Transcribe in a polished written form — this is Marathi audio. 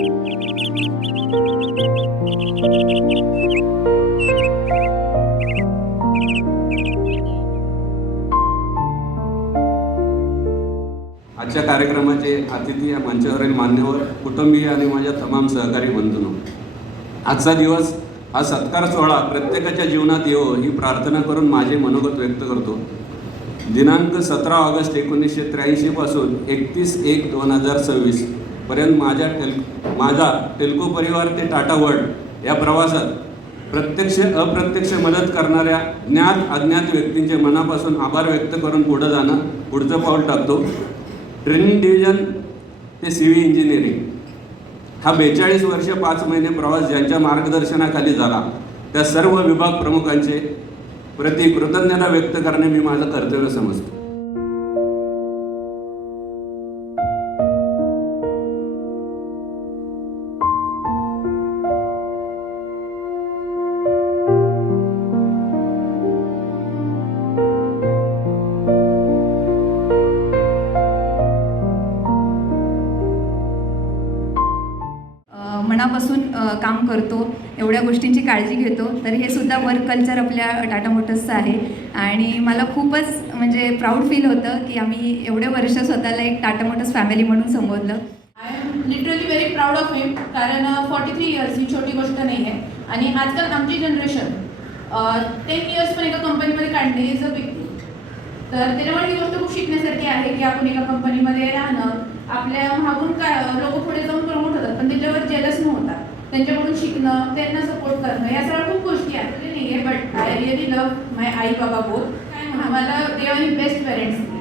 आजच्या कार्यक्रमाचे अतिथी या मंचावरील मान्यवर, कुटुंबीय आणि माझ्या तमाम सहकारी बंधूंनो, आजचा दिवस हा सत्कार सोहळा प्रत्येकाच्या जीवनात येवो ही प्रार्थना करून माझे मनोगत व्यक्त करतो. दिनांक 17 ऑगस्ट 1983 पासून 31/1/2026 पर्यंत माझा टेल्को परिवार ते टाटा वर्ल्ड या प्रवासात प्रत्यक्ष अप्रत्यक्ष मदत करणाऱ्या ज्ञात अज्ञात व्यक्तींचे मनापासून आभार व्यक्त करून पुढचं पाऊल टाकतो. ट्रेनिंग डिव्हिजन ते सिव्हिल इंजिनिअरिंग हा 42 वर्ष 5 महिने प्रवास ज्यांच्या मार्गदर्शनाखाली झाला, त्या सर्व विभाग प्रमुखांचे प्रति कृतज्ञता व्यक्त करणे मी माझं कर्तव्य समजतो. मनापासून काम करतो, एवढ्या गोष्टींची काळजी घेतो. तर हे सुद्धा वर्क कल्चर आपल्या टाटा मोटर्सचं आहे आणि मला खूपच म्हणजे प्राऊड फील होतं की आम्ही एवढे वर्ष स्वतःला एक टाटा मोटर्स फॅमिली म्हणून संबोधलं. I am literally very proud of him, कारण 43 इयर्स ही छोटी गोष्ट नाही आहे. आणि आजकाल आमची जनरेशन 10 इयर्स पण एका कंपनीमध्ये काढणे इज अ बिग थिंग. तर त्याच्यामुळे ही गोष्ट खूप शिकण्यासारखी आहे की आपण एका कंपनीमध्ये राहणं, आपल्या मागून काय लोक पुढे जाऊन प्रमोट होतात पण त्याच्यावर जेलस न होता त्यांच्याकडून शिकणं, त्यांना सपोर्ट करणं, या सगळ्या खूप गोष्टी ॲक्च्युली नाही आहे. But I really love my I बाबा बोथ. काय मला देवानी बेस्ट पेरेंट्स दिले.